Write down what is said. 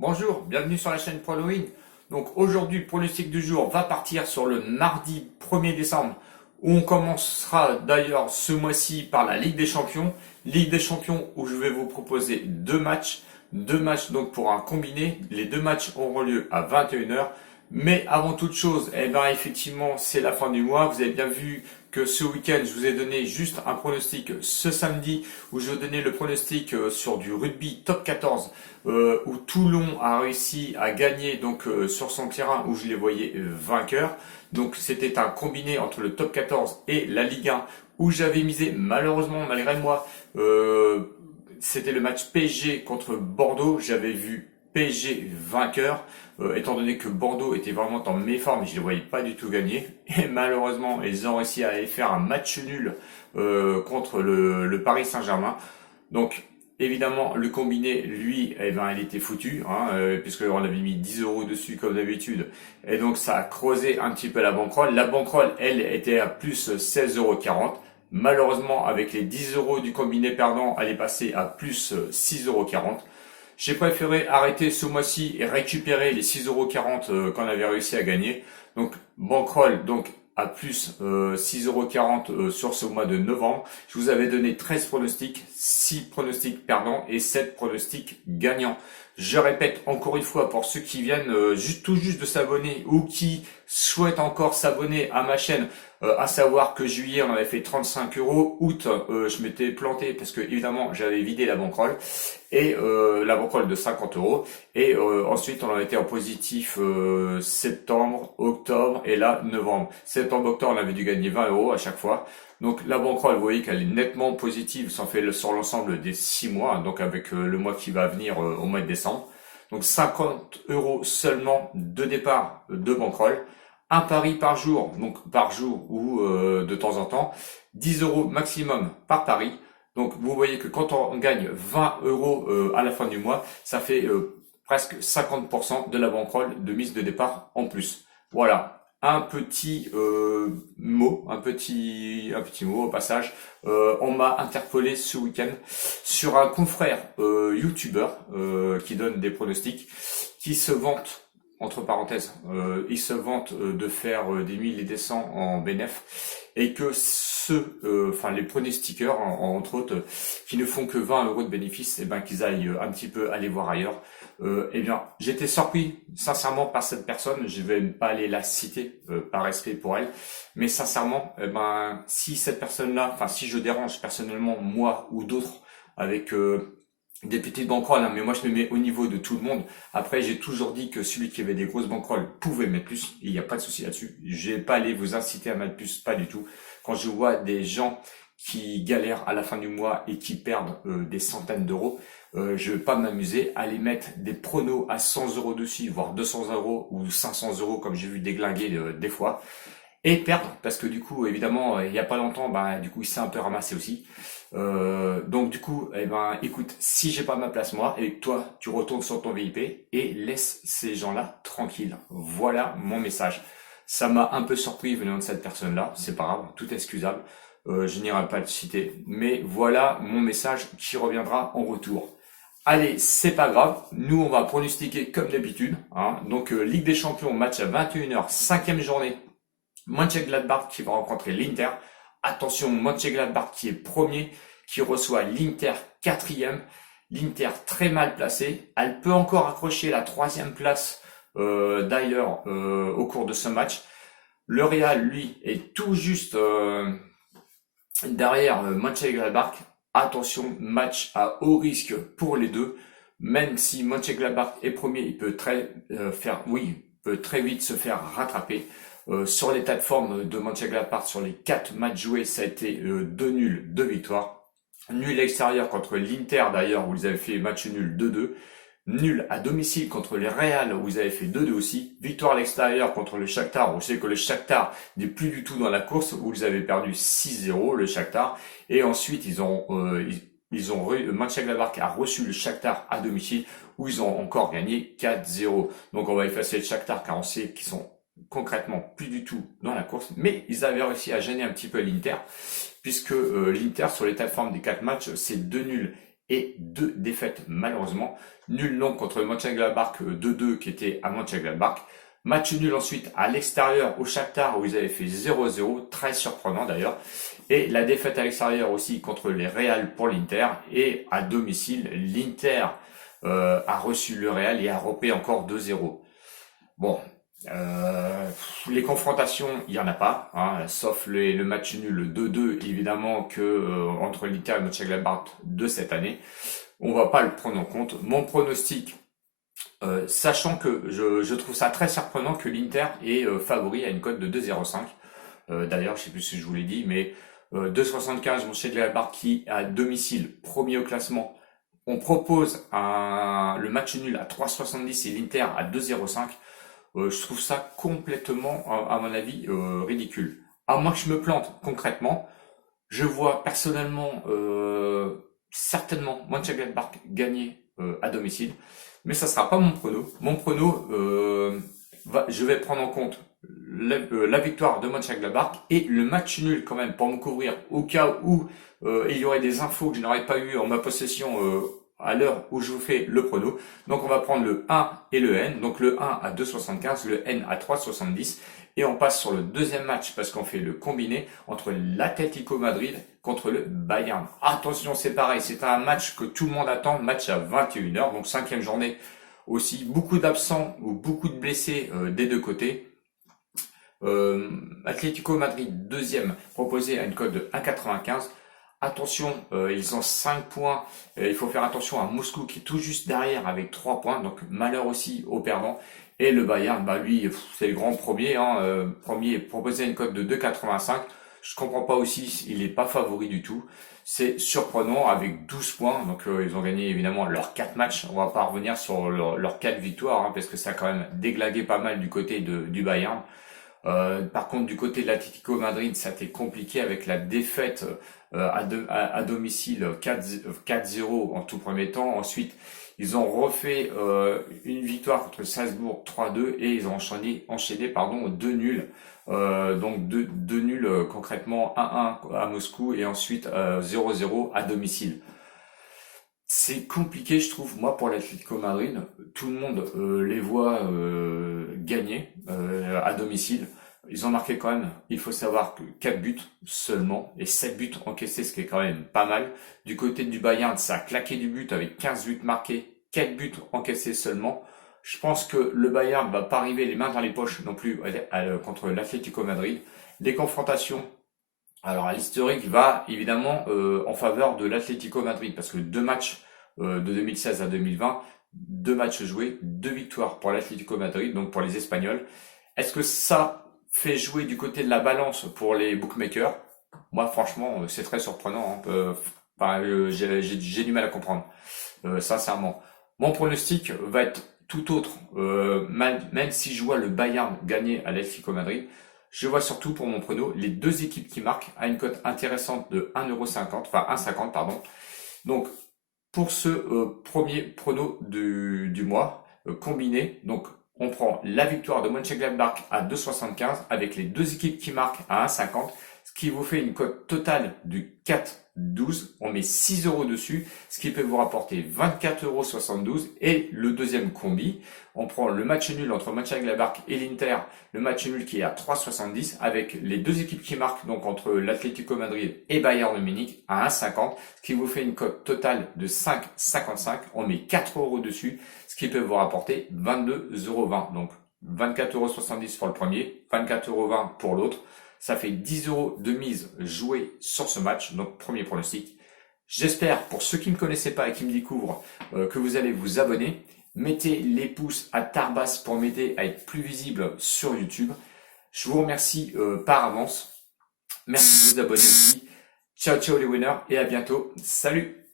Bonjour, bienvenue sur la chaîne Halloween. Donc aujourd'hui, le pronostic du jour va partir sur le mardi 1er décembre, où on commencera d'ailleurs ce mois-ci par la Ligue des Champions. Ligue des Champions où je vais vous proposer deux matchs donc pour un combiné. Les deux matchs auront lieu à 21 heures. Mais avant toute chose, effectivement, c'est la fin du mois. Vous avez bien vu que ce week-end, je vous ai donné juste un pronostic ce samedi où je vous ai donné le pronostic sur du rugby top 14 où Toulon a réussi à gagner donc sur son terrain où je les voyais vainqueurs. Donc c'était un combiné entre le top 14 et la Ligue 1 où j'avais misé malheureusement malgré moi c'était le match PSG contre Bordeaux. J'avais vu PSG vainqueur, étant donné que Bordeaux était vraiment en méforme, je ne les voyais pas du tout gagner. Et malheureusement, ils ont réussi à aller faire un match nul contre le Paris Saint-Germain. Donc, évidemment, le combiné, lui, il était foutu, puisqu'on avait mis 10 euros dessus comme d'habitude. Et donc, ça a creusé un petit peu la banquerolle. La banquerolle, elle, était à plus 16,40 €. Malheureusement, avec les 10 euros du combiné perdant, elle est passée à plus 6,40 €. J'ai préféré arrêter ce mois-ci et récupérer les 6,40 € qu'on avait réussi à gagner. Donc, bankroll, donc à plus 6,40 € sur ce mois de novembre. Je vous avais donné 13 pronostics, 6 pronostics perdants et 7 pronostics gagnants. Je répète encore une fois pour ceux qui viennent tout juste de s'abonner ou qui souhaitent encore s'abonner à ma chaîne, à savoir que juillet on avait fait 35 euros, août je m'étais planté parce que évidemment j'avais vidé la banquerolle et la banquerolle de 50 euros et ensuite on a été en positif septembre, octobre et là novembre. Septembre, octobre on avait dû gagner 20 euros à chaque fois. Donc la banquerolle, vous voyez qu'elle est nettement positive, ça fait sur l'ensemble des 6 mois, donc avec le mois qui va venir au mois de décembre. Donc 50 euros seulement de départ de banquerolle. Un pari par jour, donc par jour ou de temps en temps. 10 euros maximum par pari. Donc vous voyez que quand on gagne 20 euros à la fin du mois, ça fait presque 50% de la banquerolle de mise de départ en plus. Voilà, un petit mot, un petit mot au passage. On m'a interpellé ce week-end sur un confrère youtubeur qui donne des pronostics, qui se vante, entre parenthèses, il se vante de faire des 1000 et des 100 en bénéf, et que les pronostiqueurs, entre autres, qui ne font que 20 euros de bénéfice, qu'ils aillent un petit peu aller voir ailleurs. J'étais surpris sincèrement par cette personne. Je vais pas aller la citer par respect pour elle, mais sincèrement, si cette personne-là, si je dérange personnellement moi ou d'autres avec des petites banquerolles, mais moi je me mets au niveau de tout le monde. Après, j'ai toujours dit que celui qui avait des grosses banquerolles pouvait mettre plus. Il n'y a pas de souci là-dessus. Je vais pas aller vous inciter à mettre plus, pas du tout. Quand je vois des gens qui galèrent à la fin du mois et qui perdent des centaines d'euros, je ne vais pas m'amuser à aller mettre des pronos à 100 euros dessus, voire 200 euros ou 500 euros comme j'ai vu déglinguer des fois, et perdre parce que du coup, évidemment, il n'y a pas longtemps, du coup, il s'est un peu ramassé aussi. Donc du coup, écoute, si j'ai pas ma place moi, et que toi, tu retournes sur ton VIP et laisse ces gens-là tranquilles. Voilà mon message. Ça m'a un peu surpris venant de cette personne-là, c'est pas grave, tout est excusable. Je n'irai pas le citer, mais voilà mon message qui reviendra en retour. Allez, c'est pas grave, nous on va pronostiquer comme d'habitude. Donc Ligue des Champions, match à 21 heures, cinquième journée. Mönchengladbach qui va rencontrer l'Inter. Attention, Mönchengladbach qui est premier, qui reçoit l'Inter quatrième. L'Inter très mal placée. Elle peut encore accrocher la troisième place d'ailleurs au cours de ce match. Le Real, lui, est tout juste derrière Mönchengladbach. Attention, match à haut risque pour les deux. Même si Mönchengladbach est premier, il peut peut très vite se faire rattraper. Sur l'état de forme de Mönchengladbach, sur les 4 matchs joués, ça a été 2 nuls, 2 victoires. Nul à l'extérieur contre l'Inter d'ailleurs, où ils avaient fait match nul 2-2. Nul à domicile contre les Real, où ils avaient fait 2-2 aussi. Victoire à l'extérieur contre le Shakhtar. On sait que le Shakhtar n'est plus du tout dans la course, où ils avaient perdu 6-0, le Shakhtar. Et ensuite, Mönchengladbach a reçu le Shakhtar à domicile, où ils ont encore gagné 4-0. Donc on va effacer le Shakhtar, car on sait qu'ils sont concrètement plus du tout dans la course, mais ils avaient réussi à gêner un petit peu l'Inter, puisque l'Inter, sur l'état de forme des 4 matchs, c'est 2 nuls et 2 défaites malheureusement. Nul donc contre Mönchengladbach 2-2 qui était à Mönchengladbach. Match nul ensuite à l'extérieur au Shakhtar où ils avaient fait 0-0, très surprenant d'ailleurs. Et la défaite à l'extérieur aussi contre les Real pour l'Inter. Et à domicile, l'Inter a reçu le Real et a repris encore 2-0. Bon, les confrontations, il n'y en a pas, hein, sauf le match nul 2-2 évidemment que entre l'Inter et Mönchengladbach de cette année. On va pas le prendre en compte. Mon pronostic, sachant que je trouve ça très surprenant que l'Inter est favori à une cote de 2,05. D'ailleurs, je sais plus si je vous l'ai dit, mais 2,75 Mönchengladbach qui à domicile, premier au classement. On propose le match nul à 3,70 et l'Inter à 2,05. Je trouve ça complètement, à mon avis, ridicule. À moins que je me plante concrètement, je vois personnellement certainement Mönchengladbach gagner à domicile, mais ça sera pas mon prono. Mon prono, je vais prendre en compte la victoire de Mönchengladbach et le match nul quand même pour me couvrir au cas où il y aurait des infos que je n'aurais pas eu en ma possession à l'heure où je vous fais le prono. Donc on va prendre le 1 et le N. Donc le 1 à 2,75, le N à 3,70. Et on passe sur le deuxième match parce qu'on fait le combiné entre l'Atlético Madrid contre le Bayern. Attention, c'est pareil, c'est un match que tout le monde attend, match à 21h, donc cinquième journée aussi. Beaucoup d'absents ou beaucoup de blessés des deux côtés. Atlético Madrid deuxième, proposé à une cote de 1,95. Attention, ils ont 5 points. Il faut faire attention à Moscou qui est tout juste derrière avec 3 points. Donc malheur aussi aux perdants. Et le Bayern, bah lui, c'est le grand premier. Premier proposé à une cote de 2,85. Je comprends pas aussi, il n'est pas favori du tout. C'est surprenant avec 12 points. Donc ils ont gagné évidemment leurs 4 matchs. On va pas revenir sur leurs 4 victoires parce que ça a quand même déglagué pas mal du côté du Bayern. Par contre, du côté de l'Atlético Madrid, ça a été compliqué avec la défaite à domicile 4-0 en tout premier temps. Ensuite, ils ont refait une victoire contre Salzbourg 3-2 et ils ont enchaîné 2 nuls. Donc deux nuls concrètement 1-1 à Moscou et ensuite 0-0 à domicile. C'est compliqué, je trouve, moi, pour l'Atlético Madrid. Tout le monde les voit gagner à domicile. Ils ont marqué quand même, il faut savoir que 4 buts seulement et 7 buts encaissés, ce qui est quand même pas mal. Du côté du Bayern, ça a claqué du but avec 15 buts marqués, 4 buts encaissés seulement. Je pense que le Bayern va pas arriver les mains dans les poches non plus contre l'Atlético Madrid. Les confrontations, alors l'historique va évidemment en faveur de l'Atlético Madrid parce que 2 matchs de 2016 à 2020, 2 matchs joués, 2 victoires pour l'Atlético Madrid, donc pour les Espagnols. Est-ce que ça fait jouer du côté de la balance pour les bookmakers? Moi franchement c'est très surprenant. J'ai du mal à comprendre, sincèrement. Mon pronostic va être tout autre, même si je vois le Bayern gagner à l'Atlético Madrid. Je vois surtout pour mon prono les deux équipes qui marquent à une cote intéressante de 1,50€, enfin 1,50 pardon. Donc pour ce premier prono du mois combiné, donc on prend la victoire de Mönchengladbach à 2,75 avec les deux équipes qui marquent à 1,50, ce qui vous fait une cote totale de 4,12. On met 6€ dessus, ce qui peut vous rapporter 24,72€. Et le deuxième combi, on prend le match nul entre Mönchengladbach et l'Inter, le match nul qui est à 3,70 avec les deux équipes qui marquent, donc entre l'Atlético Madrid et Bayern de Munich à 1,50, ce qui vous fait une cote totale de 5,55. On met 4€ dessus, ce qui peut vous rapporter 22,20€. Donc 24,70€ pour le premier, 24,20€ pour l'autre. Ça fait 10€ de mise jouée sur ce match, donc premier pronostic. J'espère, pour ceux qui ne me connaissaient pas et qui me découvrent, que vous allez vous abonner. Mettez les pouces à Tarbas pour m'aider à être plus visible sur YouTube. Je vous remercie par avance. Merci de vous abonner aussi. Ciao, ciao les winners et à bientôt. Salut!